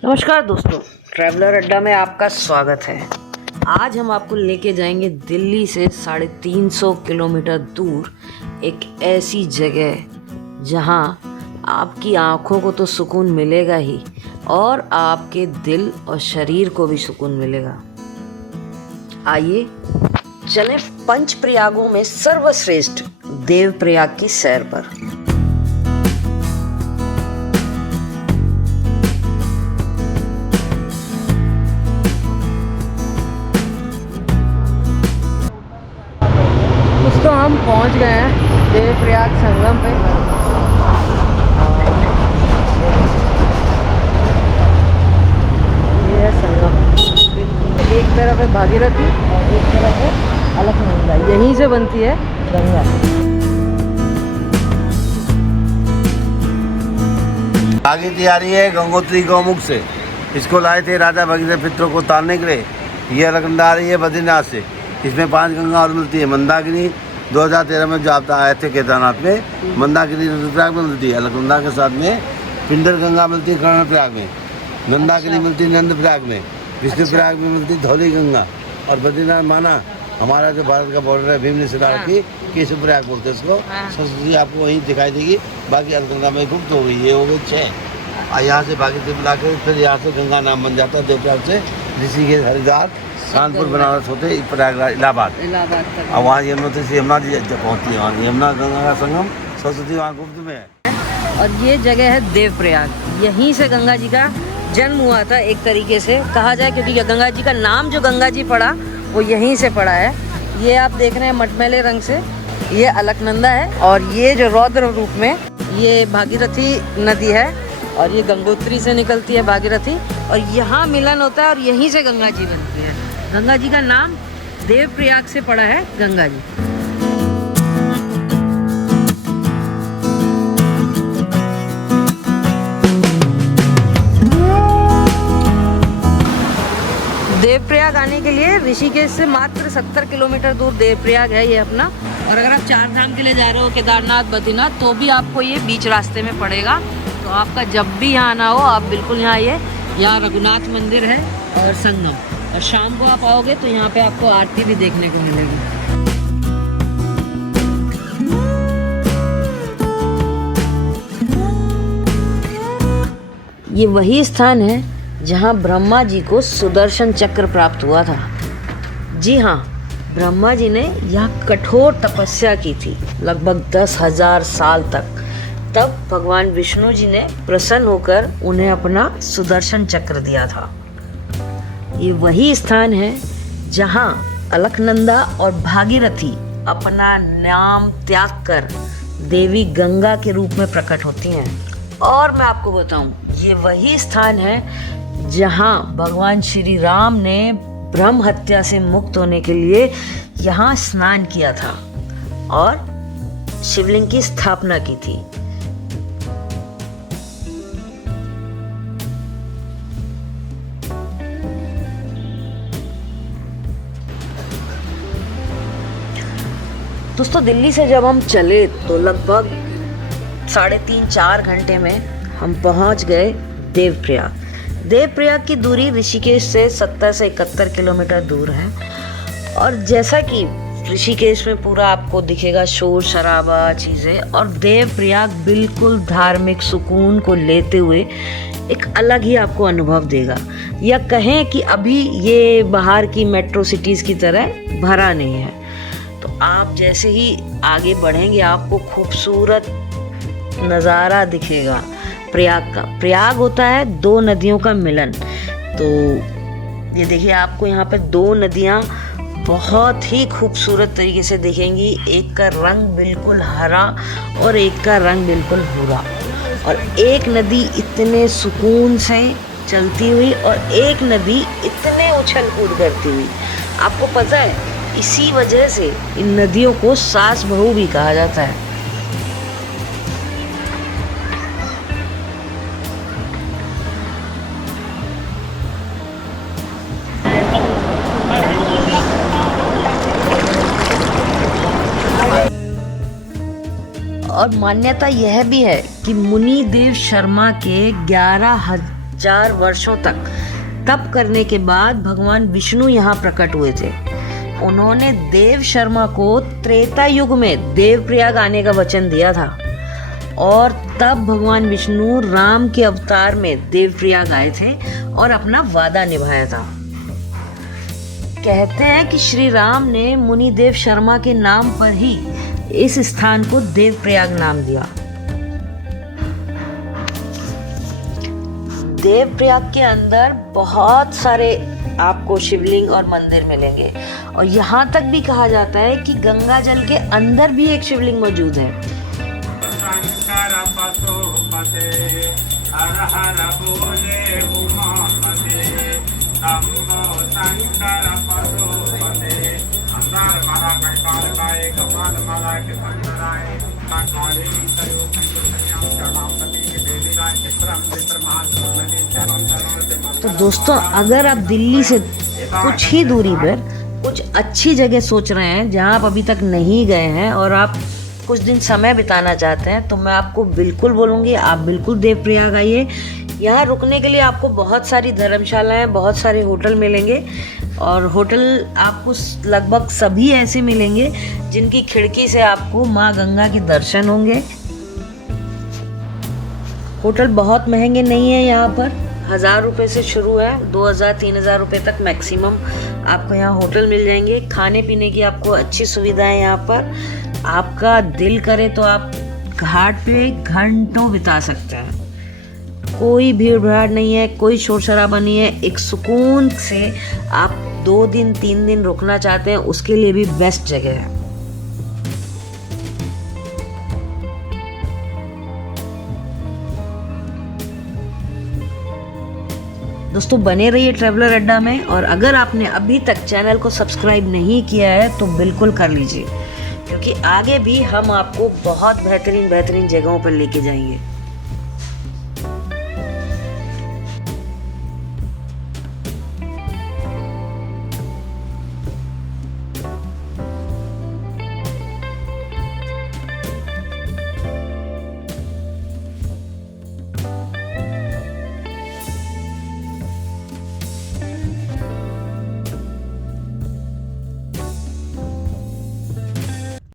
नमस्कार दोस्तों, ट्रैवलर अड्डा में आपका स्वागत है। आज हम आपको लेके जाएंगे दिल्ली से 350 किलोमीटर दूर एक ऐसी जगह जहां आपकी आंखों को तो सुकून मिलेगा ही और आपके दिल और शरीर को भी सुकून मिलेगा। आइए चलें पंच प्रयागों में सर्वश्रेष्ठ देवप्रयाग की सैर पर। तो हम पहुंच गए हैं देवप्रयाग संगम पे। ये है संगम, एक तरफ है भागीरथी और एक तरफ है अलकनंदा, यहीं से बनती है गंगा। भागीरथी आ रही है गंगोत्री गौमुख से। इसको लाए थे राजा भगीरथ पितरों को उतारने के लिए। ये अलकनंदा आ रही है बद्रीनाथ से। इसमें 5 गंगा और मिलती है। मंदाकिनी 2013 में जो आप आए थे केदारनाथ में, मंदाकिनी रुद्रप्रयाग में मिलती है। अलकनंदा के साथ में पिंडर गंगा मिलती है कर्णप्रयाग में, मंदाकिनी मिलती है नंदप्रयाग में, विष्णुप्रयाग में मिलती है धौली गंगा, और बद्रीनाथ माना हमारा जो भारत का बॉर्डर है भीमनी से के केशवप्रयाग बोलते हैं इसको। सरस्वती आपको वहीं दिखाई देगी। बाकी अलकनंदा में गुप्त हो गई। ये हो गई 6 और यहाँ से भागीरथी मिला के फिर यहाँ से गंगा नाम बन जाता है। देवप्रयाग से ऋषिकेश, हरिद्वार, कानपुर, बनारस होते प्रयागराज, इलाहाबाद तक। और वहाँ यमुनोत्री से यमुना जी पहुँचती है। वहाँ यमुना गंगा का संगम सरस्वती वहाँ गुप्त में है। और ये जगह है देवप्रयाग। यहीं से गंगा जी का जन्म हुआ था, एक तरीके से कहा जाए, क्योंकि गंगा जी का नाम जो गंगा जी पड़ा वो यहीं से पड़ा है। ये आप देख रहे हैं मटमैले रंग से, ये अलकनंदा है, और ये जो रौद्र रूप में ये भागीरथी नदी है, और ये गंगोत्री से निकलती है भागीरथी, और यहाँ मिलन होता है और यहीं से गंगा जी बनती है। गंगा जी का नाम देवप्रयाग से पड़ा है गंगा जी। देवप्रयाग आने के लिए ऋषिकेश से मात्र 70 किलोमीटर दूर देवप्रयाग है ये अपना। और अगर आप 4 धाम के लिए जा रहे हो, केदारनाथ, बद्रीनाथ, तो भी आपको ये बीच रास्ते में पड़ेगा। तो आपका जब भी यहाँ आना हो आप बिल्कुल यहाँ आइए। यहाँ रघुनाथ मंदिर है और संगम, और शाम को आप आओगे तो यहाँ पे आपको आरती भी देखने को मिलेगी। ये वही स्थान है जहाँ ब्रह्मा जी को सुदर्शन चक्र प्राप्त हुआ था। जी हाँ, ब्रह्मा जी ने यहाँ कठोर तपस्या की थी लगभग 10,000 साल तक। तब भगवान विष्णु जी ने प्रसन्न होकर उन्हें अपना सुदर्शन चक्र दिया था। ये वही स्थान है जहाँ अलकनंदा और भागीरथी अपना नाम त्याग कर देवी गंगा के रूप में प्रकट होती हैं। और मैं आपको बताऊं, ये वही स्थान है जहाँ भगवान श्री राम ने ब्रह्म हत्या से मुक्त होने के लिए यहाँ स्नान किया था और शिवलिंग की स्थापना की थी। दोस्तों, दिल्ली से जब हम चले तो लगभग 3.5-4 घंटे में हम पहुंच गए देवप्रयाग। देवप्रयाग की दूरी ऋषिकेश से 70 से 71 किलोमीटर दूर है। और जैसा कि ऋषिकेश में पूरा आपको दिखेगा शोर शराबा चीज़ें, और देवप्रयाग बिल्कुल धार्मिक सुकून को लेते हुए एक अलग ही आपको अनुभव देगा। या कहें कि अभी ये बाहर की मेट्रो सिटीज़ की तरह भरा नहीं है। तो आप जैसे ही आगे बढ़ेंगे आपको खूबसूरत नज़ारा दिखेगा प्रयाग का। प्रयाग होता है 2 नदियों का मिलन। तो ये देखिए, आपको यहाँ पे 2 नदियाँ बहुत ही खूबसूरत तरीके से दिखेंगी। एक का रंग बिल्कुल हरा और एक का रंग बिल्कुल भूरा, और एक नदी इतने सुकून से चलती हुई और एक नदी इतने उछल कूद करती हुई। आपको पता है, इसी वजह से इन नदियों को सास बहू भी कहा जाता है। और मान्यता यह भी है कि मुनि देव शर्मा के 4 वर्षों तक तप करने के बाद भगवान विष्णु यहाँ प्रकट हुए थे। उन्होंने देव शर्मा को त्रेता युग में देवप्रयाग आने का वचन दिया था और तब भगवान विष्णु राम के अवतार में देवप्रयाग आए थे और अपना वादा निभाया था। कहते हैं कि श्री राम ने मुनि देव शर्मा के नाम पर ही इस स्थान को देवप्रयाग नाम दिया। देवप्रयाग के अंदर बहुत सारे आपको शिवलिंग और मंदिर मिलेंगे और यहाँ तक भी कहा जाता है कि गंगा जल के अंदर भी एक शिवलिंग मौजूद है। तो दोस्तों, अगर आप दिल्ली से कुछ ही दूरी पर कुछ अच्छी जगह सोच रहे हैं जहां आप अभी तक नहीं गए हैं और आप कुछ दिन समय बिताना चाहते हैं, तो मैं आपको बिल्कुल बोलूँगी आप बिल्कुल देवप्रयाग आइए। यहाँ रुकने के लिए आपको बहुत सारी धर्मशालाएं, बहुत सारे होटल मिलेंगे और होटल आपको लगभग सभी ऐसे मिलेंगे जिनकी खिड़की से आपको माँ गंगा के दर्शन होंगे। होटल बहुत महंगे नहीं है, यहाँ पर 1000 रुपये से शुरू है, 2000-3000 रुपये तक मैक्सिमम आपको यहाँ होटल मिल जाएंगे। खाने पीने की आपको अच्छी सुविधाएं यहाँ पर। आपका दिल करे तो आप घाट पे घंटों बिता सकते हैं। कोई भीड़ भाड़ नहीं है, कोई शोर शराबा नहीं है। एक सुकून से आप 2 दिन 3 दिन रुकना चाहते हैं उसके लिए भी बेस्ट जगह है। दोस्तों, बने रहिए ट्रैवलर अड्डा में और अगर आपने अभी तक चैनल को सब्सक्राइब नहीं किया है तो बिल्कुल कर लीजिए, क्योंकि आगे भी हम आपको बहुत बेहतरीन जगहों पर लेके जाएंगे।